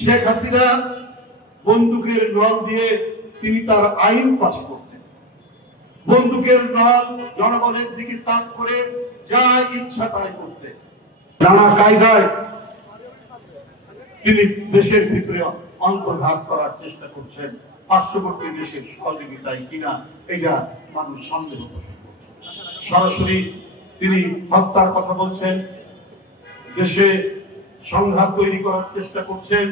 শেখ হাসিনা বন্দুকের নল দিয়ে তিনি তার আইন পাশ করতেন। বন্দুকের নল জনগণের দিকে তাক করে যা ইচ্ছা তাই করতেন। নানা কায়দায় তিনি দেশের ভিতরে অন্তর্ঘাত করার চেষ্টা করছেন। পার্শ্ববর্তী দেশের সহযোগিতায় কিনা এটা মানুষ সন্দেহ করছে। সরাসরি তিনি হত্যার কথা বলছেন, দেশে সংঘাত তৈরি করার চেষ্টা করছেন।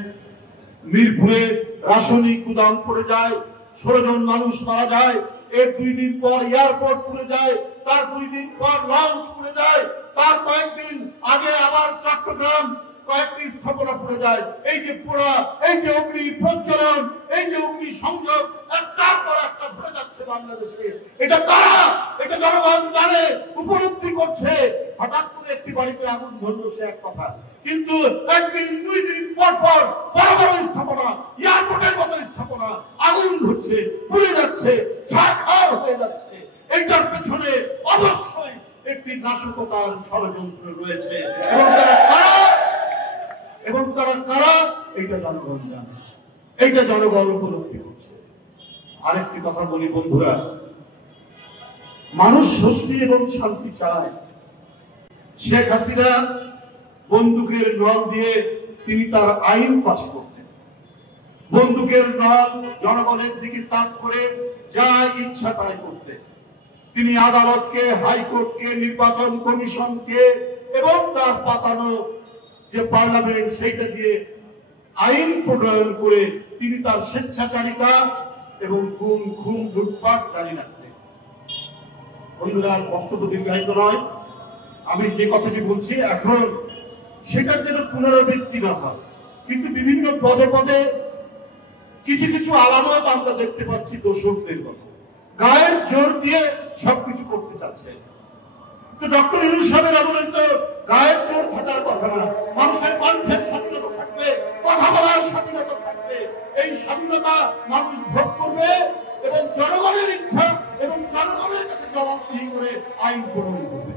মিরপুরে রাসায়নিক গুদাম পড়ে যায়, 16 জন মানুষ মারা যায়। এর 2 দিন পর এয়ারপোর্ট পুড়ে যায়, তার 2 দিন পর লঞ্চ পুড়ে যায়, তার কয়েকদিন আগে আবার চট্টগ্রাম কয়েকটি স্থাপনা পুড়ে যায়। এই যে পোড়া, এই যে অগ্নি প্রজ্বলন, এই যে অগ্নি সংযোগ একটার পর একটা ঘটে যাচ্ছে বাংলাদেশে। এটা কারা? এটা জনগণ জানে, উপলব্ধি করছে। হঠাৎ করে একটি বাড়িতে আগুন ধরলো সে এক কথা, কিন্তু একদিন 2 দিন পর পর বড় বড় স্থাপনা, এয়ারপোর্টের মতো স্থাপনা আগুন ধরছে, পুড়ে যাচ্ছে, ছারখার হয়ে যাচ্ছে। এইটার পেছনে অবশ্যই একটি নাশকতার ষড়যন্ত্র রয়েছে। এবং তারা কারা এইটা জনগণ জানে, এইটা জনগণ উপলব্ধি করছে। আরেকটি কথা বলি বন্ধুরা, মানুষ স্বস্তি এবং শান্তি চায়। শেখ হাসিনা বন্দুকের নল দিয়ে তিনি তার আইন পাশ করতেন। বন্দুকের নল জনগণের দিকে তাক করে যা ইচ্ছা তাই করতেন। তিনি আদালতকে, হাইকোর্টকে, নির্বাচন কমিশনকে এবং তার পাতানো যে পার্লামেন্ট সেইটা দিয়ে আইন প্রণয়ন করে তিনি তার স্বেচ্ছাচারিতা এবং খুন, খুন, লুটপাট জারি রাখতেন। বন্ধুরা, বক্তব্য দীর্ঘায়িত নয়, আমি যে কথাটি বলছি এখন সেটার যেন পুনরাবৃত্তি না হয়। কিন্তু বিভিন্ন পদে পদে কিছু কিছু আলামত আমরা দেখতে পাচ্ছি দোষকদের মতো গায়ের জোর দিয়ে সবকিছু করতে চাচ্ছে। তো ডক্টর ইউনূস সাহেবের আমলে তো গায়ের জোর থাকার কথা না, মানুষের কণ্ঠের স্বাধীনতা থাকবে, কথা বলার স্বাধীনতা থাকবে। এই স্বাধীনতা মানুষ ভোগ করবে এবং জনগণের ইচ্ছা এবং জনগণের কাছে জবাবদিহি করে আইন প্রণয়ন করবে।